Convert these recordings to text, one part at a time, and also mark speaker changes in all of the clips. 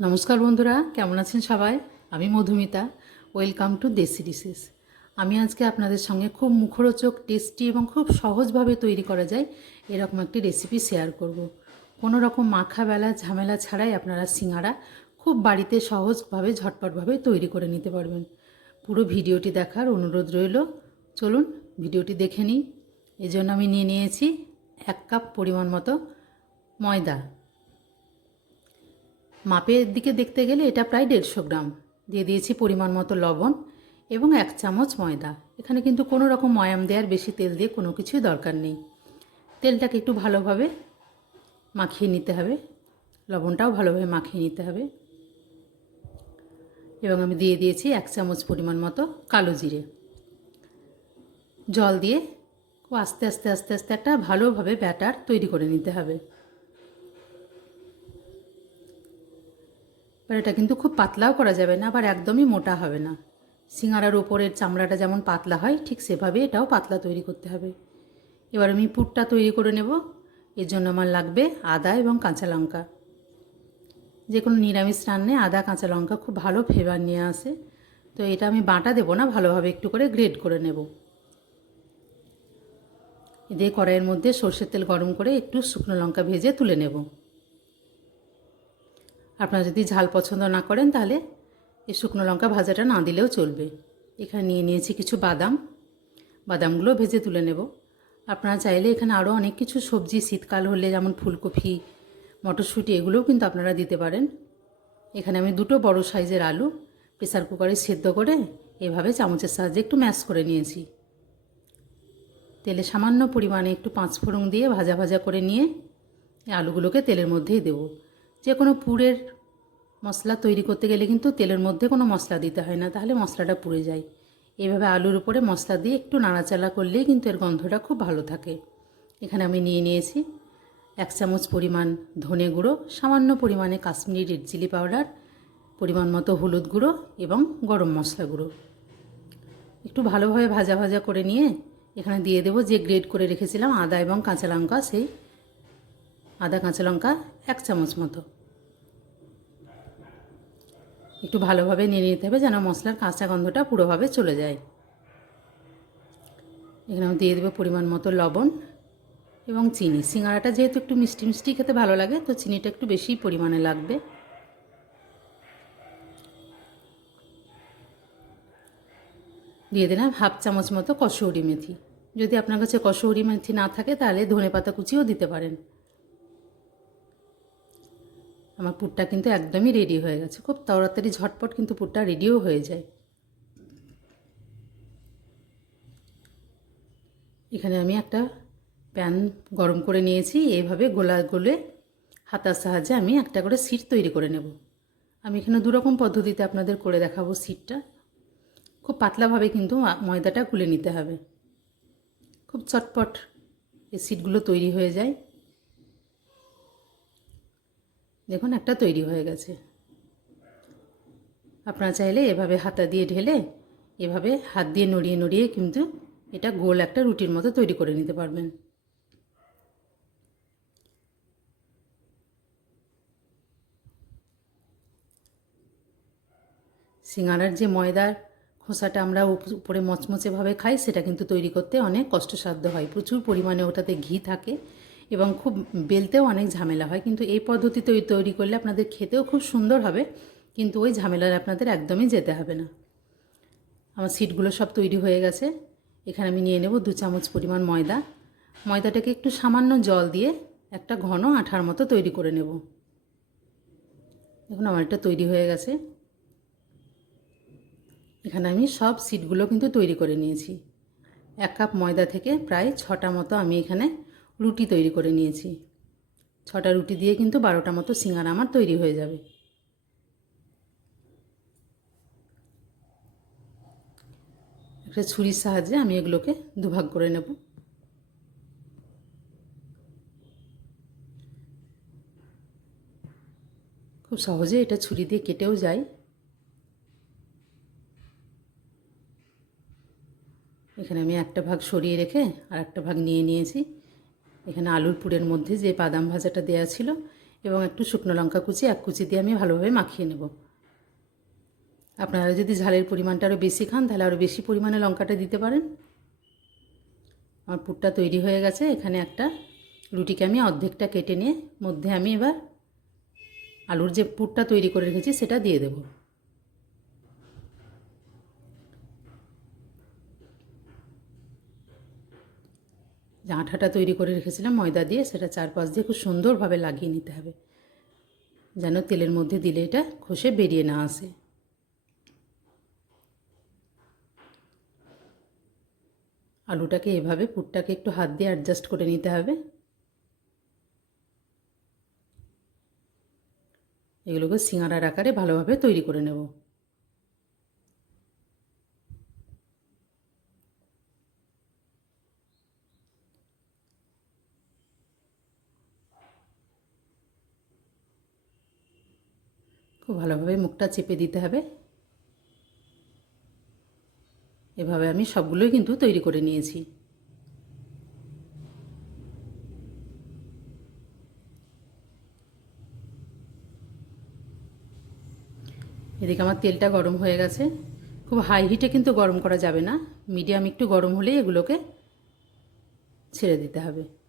Speaker 1: নমস্কার বন্ধুরা, কেমন আছেন সবাই? আমি Madhumita. Welcome to desi dishes আমি আজকে আপনাদের সঙ্গে খুব মুখরোচক টেস্টি এবং খুব সহজভাবে তৈরি করা যায় এরকম একটি রেসিপি শেয়ার করব। কোনো রকম মাখা বেলা, ঝামেলা ছাড়াই আপনারা সিঙ্গারা খুব বাড়িতে সহজভাবে, ঝটপটভাবে তৈরি করে নিতে পারবেন। পুরো ভিডিওটি দেখার অনুরোধ রইল। চলুন ভিডিওটি দেখে নিই। এজন্য আমি নিয়ে নিয়েছি এক কাপ পরিমাণ মতো ময়দা। মাপের দিকে দেখতে গেলে এটা প্রায় দেড়শো গ্রাম। দিয়ে দিয়েছি পরিমাণ মতো লবণ এবং এক চামচ ময়দা। এখানে কিন্তু কোনো রকম ময়াম দেওয়ার বেশি তেল দিয়ে কোনো কিছুই দরকার নেই। তেলটাকে একটু ভালোভাবে মাখিয়ে নিতে হবে। লবণটাও ভালোভাবে মাখিয়ে নিতে হবে। এবং আমি দিয়ে দিয়েছি এক চামচ পরিমাণ মতো কালো জিরে। জল দিয়ে আস্তে আস্তে আস্তে আস্তে একটা ভালোভাবে ব্যাটার তৈরি করে নিতে হবে। এবার এটা কিন্তু খুব পাতলাও করা যাবে না, আবার একদমই মোটা হবে না। সিঙ্গারার ওপরের চামড়াটা যেমন পাতলা হয়, ঠিক সেভাবে এটাও পাতলা তৈরি করতে হবে। এবার আমি পুরটা তৈরি করে নেব। এর জন্য আমার লাগবে আদা এবং কাঁচা লঙ্কা। যে কোনো নিরামিষ রান্নে আদা, কাঁচা লঙ্কা খুব ভালো ফ্লেভার নিয়ে আসে। তো এটা আমি বাটা দেবো না, ভালোভাবে একটু করে গ্রেড করে নেব। দিয়ে কড়াইয়ের মধ্যে সর্ষের তেল গরম করে একটু শুকনো লঙ্কা ভেজে তুলে নেব। আপনারা যদি ঝাল পছন্দ না করেন তাহলে এই শুকনো লঙ্কা ভাজাটা না দিলেও চলবে। এখানে নিয়ে নিয়েছি কিছু বাদাম। বাদামগুলো ভেজে তুলে নেব। আপনারা চাইলে এখানে আরও অনেক কিছু সবজি, শীতকাল হলে যেমন ফুলকপি, মটরশুঁটি, এগুলোও কিন্তু আপনারা দিতে পারেন। এখানে আমি দুটো বড় সাইজের আলু প্রেসার কুকারে সেদ্ধ করে এভাবে চামচের সাহায্যে একটু ম্যাশ করে নিয়েছি। তেলে সামান্য পরিমাণে একটু পাঁচ ফোড়ন দিয়ে ভাজা ভাজা করে নিয়ে এই আলুগুলোকে তেলের মধ্যেই দেবো। যে কোনো পুরের মশলা তৈরি করতে গেলে কিন্তু তেলের মধ্যে কোনো মশলা দিতে হয় না, তাহলে মশলাটা পুড়ে যায়। এভাবে আলুর উপরে মশলা দিয়ে একটু নাড়াচাড়া করলেই কিন্তু এর গন্ধটা খুব ভালো থাকে। এখানে আমি নিয়ে নিয়েছি এক চামচ পরিমাণ ধনে গুঁড়ো, সামান্য পরিমাণে কাশ্মীরি রেড চিলি পাউডার, পরিমাণ মতো হলুদ গুঁড়ো এবং গরম মশলা গুঁড়ো। একটু ভালোভাবে ভাজা ভাজা করে নিয়ে এখানে দিয়ে দেবো যে গ্রেড করে রেখেছিলাম আদা এবং কাঁচা লঙ্কা, সেই আদা, কাঁচা লঙ্কা এক চামচ মতো। একটু ভালোভাবে নিয়ে নিতে হবে যেন মশলার কাঁচা গন্ধটা পুরোভাবে চলে যায়। এখানে আমি দিয়ে দেবো পরিমাণ মতো লবণ এবং চিনি। সিঙ্গারাটা যেহেতু একটু মিষ্টি মিষ্টি খেতে ভালো লাগে, তো চিনিটা একটু বেশি পরিমাণে লাগবে। দিয়ে দিলাম হাফ চামচ মতো কসৌরি মেথি। যদি আপনার কাছে কসৌরি মেথি না থাকে, তাহলে ধনে পাতা কুচিও দিতে পারেন। আমার পুরটা কিন্তু একদমই রেডি হয়ে গেছে। খুব তাড়াতাড়ি ঝটপট কিন্তু পুরটা রেডিও হয়ে যায়। এখানে আমি একটা প্যান গরম করে নিয়েছি এইভাবে গোলা গোলে হাতার সাহায্যে আমি একটা করে সিট তৈরি করে নেব। আমি এখানে দুরকম পদ্ধতিতে আপনাদের করে দেখাবো সিটটা খুব পাতলাভাবে কিন্তু ময়দাটা গুলে নিতে হবে। খুব চটপট এই সিটগুলো তৈরি হয়ে যায়। দেখুন, একটা তৈরি হয়ে গেছে। আপনারা চাইলে এভাবে হাতা দিয়ে ঢেলে, এভাবে হাত দিয়ে নড়িয়ে নড়িয়ে কিন্তু এটা গোল একটা রুটির মতো তৈরি করে নিতে পারবেন। সিঙ্গারার যে ময়দার খোসাটা আমরা উপরে মচমচেভাবে খাই, সেটা কিন্তু তৈরি করতে অনেক কষ্টসাধ্য হয়। প্রচুর পরিমাণে ওটাতে ঘি থাকে। এবং খুব বেলতেও অনেক ঝামেলা হয়। কিন্তু এই পদ্ধতিতে তৈরি করলে আপনাদের খেতেও খুব সুন্দর হবে, কিন্তু ওই ঝামেলার আপনাদের একদমই যেতে হবে না। আমার সিটগুলো সব তৈরি হয়ে গেছে। এখানে আমি নিয়ে নেব দু চামচ পরিমাণ ময়দা। ময়দাটাকে একটু সামান্য জল দিয়ে একটা ঘন আঠার মতো তৈরি করে নেব। দেখুন, আমার এটা তৈরি হয়ে গেছে। এখানে আমি সব সিটগুলো কিন্তু তৈরি করে নিয়েছি। এক কাপ ময়দা থেকে প্রায় ছটা মতো আমি এখানে রুটি তৈরি করে নিয়েছি। ছটা রুটি দিয়ে কিন্তু বারোটা মতো সিঙ্গারা আমার তৈরি হয়ে যাবে। একটা ছুরির সাহায্যে আমি এগুলোকে দুভাগ করে নেব। খুব সহজে এটা ছুরি দিয়ে কেটেও যায়। এখানে আমি একটা ভাগ সরিয়ে রেখে আর একটা ভাগ নিয়ে নিয়েছি। এখানে আলুর পুরের মধ্যে যে বাদাম ভাজাটা দেওয়া ছিল এবং একটু শুকনো লঙ্কা কুচি, এক কুচি দিয়ে আমি ভালোভাবে মাখিয়ে নেব। আপনারা যদি ঝালের পরিমাণটা আরও বেশি খান, তাহলে আরও বেশি পরিমাণে লঙ্কাটা দিতে পারেন। আমার পুরটা তৈরি হয়ে গেছে, এখানে একটা রুটিকে আমি অর্ধেকটা কেটে নিয়ে মধ্যে আমি এবার আলুর যে পুরটা তৈরি করে রেখেছি, সেটা দিয়ে দেব। যে আঠাটা তৈরি করে রেখেছিলাম, ময়দা দিয়ে সেটা চারপাশ দিয়ে খুব সুন্দরভাবে লাগিয়ে নিতে হবে। যেন তেলের মধ্যে দিলে এটা খসে বেরিয়ে না আসে। আলুটাকে এভাবে, পুরটাকে একটু হাত দিয়ে অ্যাডজাস্ট করে নিতে হবে। এগুলোকে সিঙাড়ার আকারে ভালোভাবে তৈরি করে নেব। খুব ভালোভাবে মুখটা চেপে দিতে হবে। এভাবে আমি সবগুলোই কিন্তু তৈরি করে নিয়েছি। এদিকে আমার তেলটা গরম হয়ে গেছে। খুব হাই হিটে কিন্তু গরম করা যাবে না। মিডিয়াম একটু গরম হলেই এগুলোকে ছেড়ে দিতে হবে।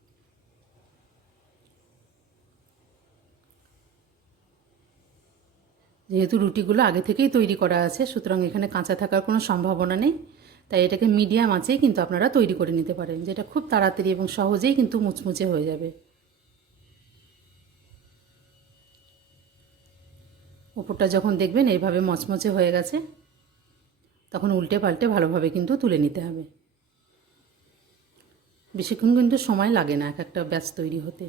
Speaker 1: যেহেতু রুটিগুলো আগে থেকেই তৈরি করা আছে, সুতরাং এখানে কাঁচা থাকার কোনো সম্ভাবনা নেই। তাই এটাকে মিডিয়াম আঁচেই কিন্তু আপনারা তৈরি করে নিতে পারেন, যেটা খুব তাড়াতাড়ি এবং সহজেই কিন্তু মুচমুচে হয়ে যাবে। ওপরটা যখন দেখবেন এইভাবে মচমচে হয়ে গেছে, তখন উল্টে পাল্টে ভালোভাবে কিন্তু তুলে নিতে হবে। বেশিক্ষণ কিন্তু সময় লাগে না এক একটা ব্যাচ তৈরি হতে।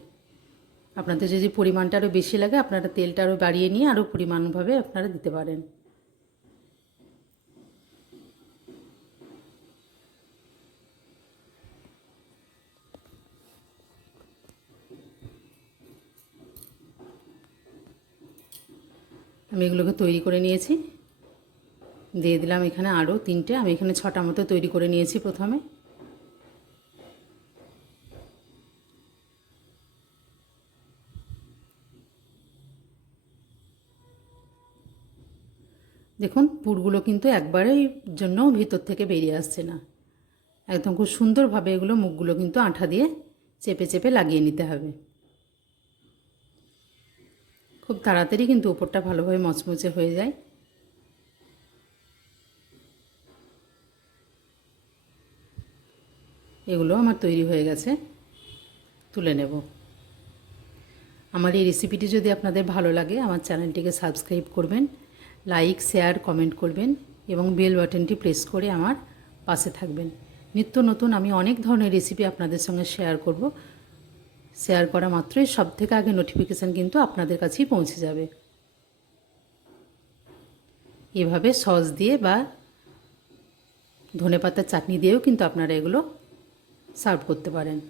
Speaker 1: আপনাদের যদি পরিমাণটা আরও বেশি লাগে, আপনারা তেলটা আরও বাড়িয়ে নিয়ে আরও পরিমাণভাবে আপনারা দিতে পারেন। আমি এগুলোকে তৈরি করে নিয়েছি। দিয়ে দিলাম এখানে আরও তিনটে। আমি এখানে ছটা মতো তৈরি করে নিয়েছি প্রথমে। দেখুন, পুরগুলো কিন্তু একবারেই জন্য ভিতর থেকে বেরিয়ে আসছে না। একদম খুব সুন্দরভাবে এগুলো মুখগুলো কিন্তু আঠা দিয়ে চেপে চেপে লাগিয়ে নিতে হবে। খুব তাড়াতাড়ি কিন্তু উপরটা ভালোভাবে মচমচে হয়ে যায়। এগুলো আমার তৈরি হয়ে গেছে। তুলে নেব। আমার এই রেসিপিটি যদি আপনাদের ভালো লাগে, আমার চ্যানেলটিকে সাবস্ক্রাইব করবেন। লাইক, শেয়ার, কমেন্ট করবেন এবং বেল বাটনটি প্রেস করে আমার পাশে থাকবেন। নিত্য নতুন আমি অনেক ধরনের রেসিপি আপনাদের সঙ্গে শেয়ার করব। শেয়ার করা মাত্রই সব থেকে আগে নোটিফিকেশান কিন্তু আপনাদের কাছেই পৌঁছে যাবে। এভাবে সস দিয়ে বা ধনে পাতার চাটনি দিয়েও কিন্তু আপনারা এগুলো সার্ভ করতে পারেন।